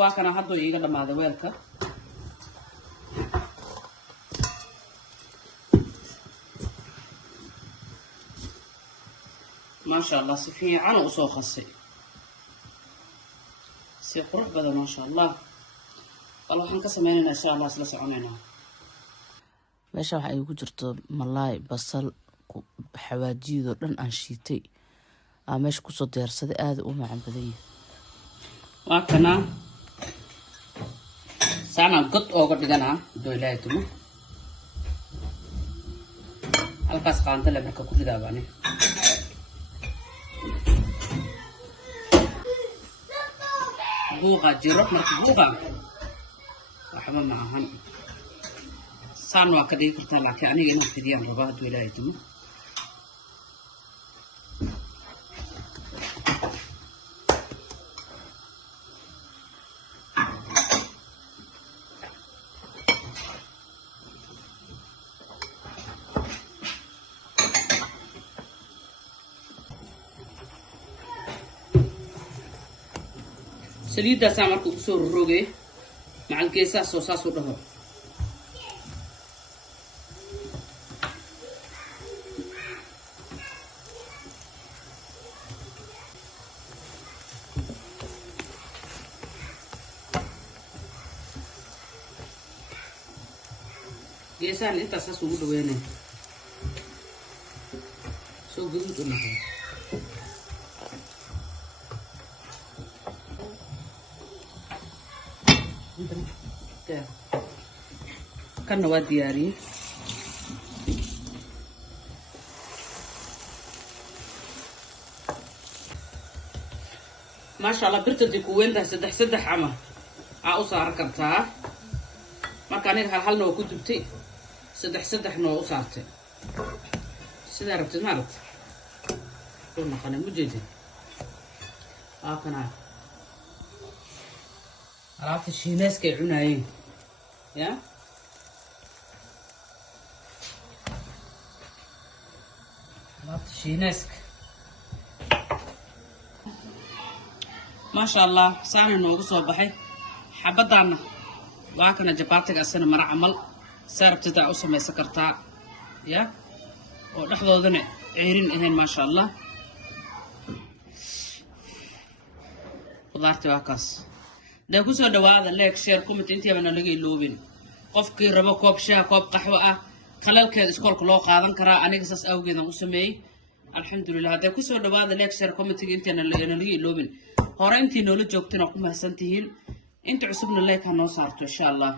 كواكنا هادو يقدر مع ذوالك ما شاء الله سفيه عنا وصوخ السي سيقرح بدل ما شاء الله والله حنك سمعنا إن شاء الله سلسة عننا meesha waxa ay ku jirto malaay basal xawaajiyo dhan aan shiitay meesha ku soo diyaarsaday aad u macaan badan waakana sana god ooga dhigana doylaaytumo halkaas qaanta le marka ku ridaabane buuqa jiro marka buuqa waxba ma ahan saan waa ka dhigi kartaa laakiin aniga inuu fidiyaan rabaa hadduu ilaahay timo saliidaasaa marka ugu soo rogay macalkeesaas oo saas u dhaho geesahan intaas saas ugu dhaweynay soo guduud u noqon كنا ودياري ما شاء الله برت الديكوين ده سدح عمى أوصار كرتها ما كان يرحل حلنا وكتبتي سدح نو أوصارتي سيدا ربت نارت قلنا خلنا مجيدين كنا عرفت الشي ناس كيعونا ايه يا عرفت الشي ناسك ما شاء الله سانا نوغو صوبحي حبدانا واكنا جبارتك أسانا مرا عمل سارب تدع أسمي سكرتا يا ونحضو ذنع عيرين إهين ما شاء الله خضارتي واكاس ده كوسو دواada like share comment intii bana laga iloobin qofkii rabo koob shaah koob qaxwo ah qalalkeed iskoolka loo qaadan karaa aniga saas awgeedan u sameeyay alxamdulillah da kusoo dhawaada like share comment intii laga iloobin hore intii noola joogtana ku mahadsantihiin inta cusubna like ha noo saarto insha Allah